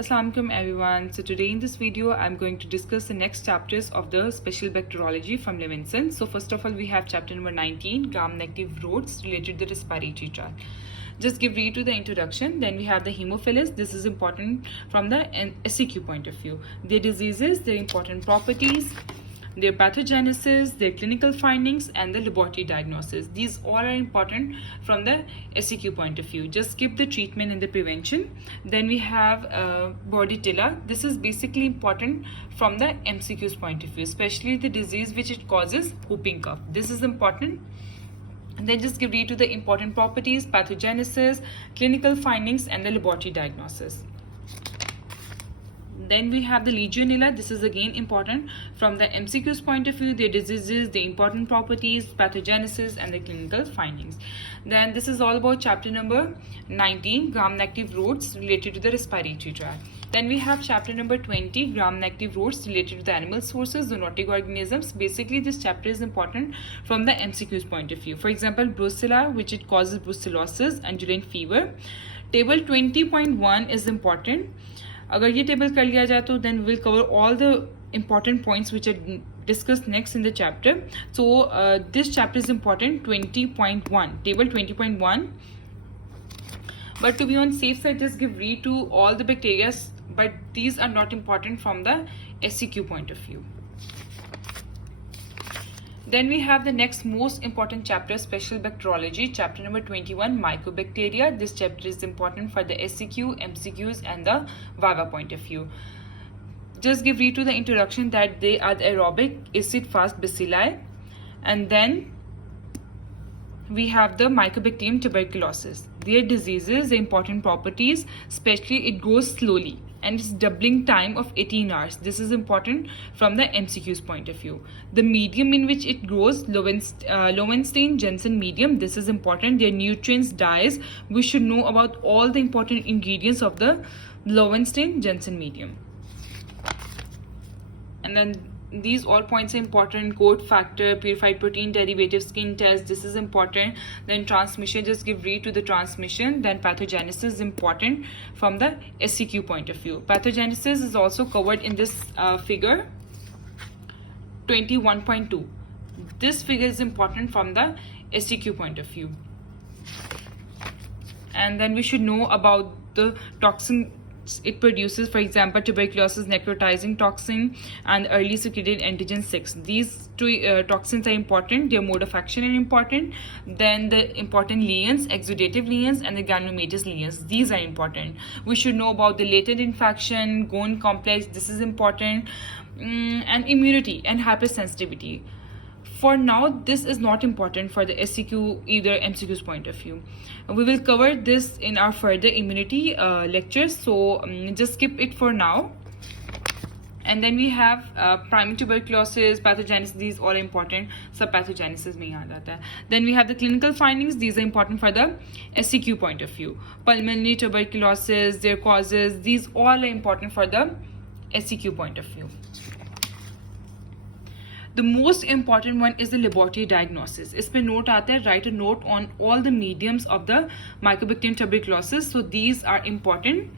Assalamualaikum everyone. So today in this video I'm going to discuss the next chapters of the special bacteriology from Levinson. So first of all we have chapter number 19, gram-negative roads related to the respiratory tract. Just give read to the introduction. Then we have the hemophilus. This is important from the SCQ point of view. Their diseases, their important properties, their pathogenesis, their clinical findings, and the laboratory diagnosis. These all are important from the SCQ point of view. Just skip the treatment and the prevention. Then we have Bordetella. This is basically important from the MCQ's point of view, especially the disease which it causes, whooping cough. This is important. Then just give read to the important properties, pathogenesis, clinical findings, and the laboratory diagnosis. Then we have the Legionella. This is again important from the MCQ's point of view, their diseases, the important properties, pathogenesis, and the clinical findings. Then this is all about chapter number 19, gram-negative roads related to the respiratory tract. Then we have chapter number 20, gram-negative roads related to the animal sources, zoonotic organisms. Basically, this chapter is important from the MCQ's point of view. For example, Brucella, which it causes brucellosis, undulant fever. Table 20.1 is important. अगर ये table कर लिया जाए तो then we'll cover all the important points which are discussed next in the chapter. So this chapter is important, 20.1, table 20.1. But to be on safe side, just give read to all the bacteria, but these are not important from the SCQ point of view. Then we have the next most important chapter, special bacteriology, chapter number 21, mycobacteria. This chapter is important for the SCQ, MCQs, and the Viva point of view. Just give read to the introduction that they are the aerobic acid-fast bacilli. And then we have the Mycobacterium tuberculosis. Their diseases, the important properties, especially it grows slowly and its doubling time of 18 hours. This is important from the MCQ's point of view. The medium in which it grows, Lowenstein-Jensen medium. This is important. Their nutrients, dyes. We should know about all the important ingredients of the Lowenstein-Jensen medium. And then these all points are important. Coat factor, purified protein derivative, skin test, this is important. Then transmission, just give read to the transmission. Then pathogenesis is important from the SCQ point of view. Pathogenesis is also covered in this figure 21.2. This figure is important from the SCQ point of view. And then we should know about the toxin it produces. For example, tuberculosis necrotizing toxin and early secreted antigen 6. These two toxins are important. Their mode of action are important. Then the important liens, exudative liens, and the granulomatous liens. These are important. We should know about the latent infection, Ghosn complex. This is important. And immunity and hypersensitivity. For now, this is not important for the SCQ either MCQ's point of view. We will cover this in our further immunity lectures, so just skip it for now. And then we have primary tuberculosis, pathogenesis. These all important. Subpathogenesis mein aa jata hai. Then we have the clinical findings. These are important for the SCQ point of view. Pulmonary tuberculosis, their causes. These all are important for the SCQ point of view. The most important one is the laboratory diagnosis. इसमें note आता है, write a note on all the mediums of the Mycobacterium tuberculosis. So these are important.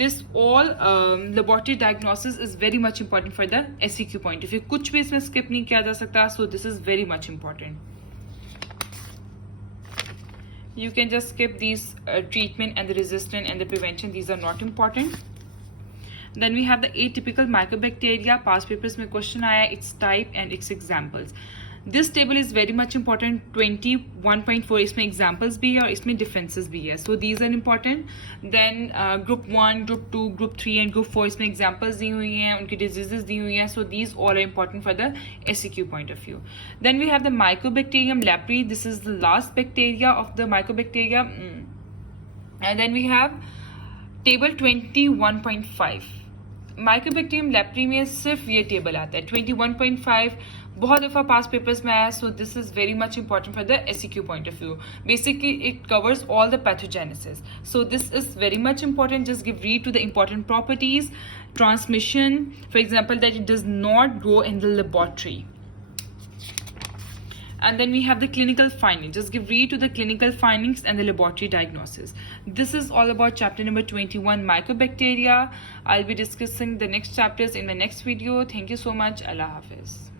This all laboratory diagnosis is very much important for the SCQ point of view. कुछ भी इसमें skip नहीं किया जा सकता. So this is very much important. You can just skip these treatment and the resistance and the prevention. These are not important. Then we have the atypical mycobacteria. Past papers में question आया, its type and its examples. This table is very much important. 21.4 इसमें examples भी है और इसमें differences भी है. So these are important. Then group 1, group 2, group 3 and group 4 इसमें examples दी हुई हैं, उनकी diseases दी हुई हैं. So these all are important for the SCQ point of view. Then we have the Mycobacterium leprae. This is the last bacteria of the Mycobacteria. And then we have table 21.5. Mycobacterium leprae में सिर्फ ये table आता है 21.5. बहुत दफ़ा पास papers में आया. So this is very much important for the SCQ point of view. Basically it covers all the pathogenesis. So this is very much important. Just give read to the important properties. Transmission, for example, that it does not grow in the laboratory. And then we have the clinical findings. Just give read to the clinical findings and the laboratory diagnosis. This is all about chapter number 21, mycobacteria. I'll be discussing the next chapters in the next video. Thank you so much. Allah Hafiz.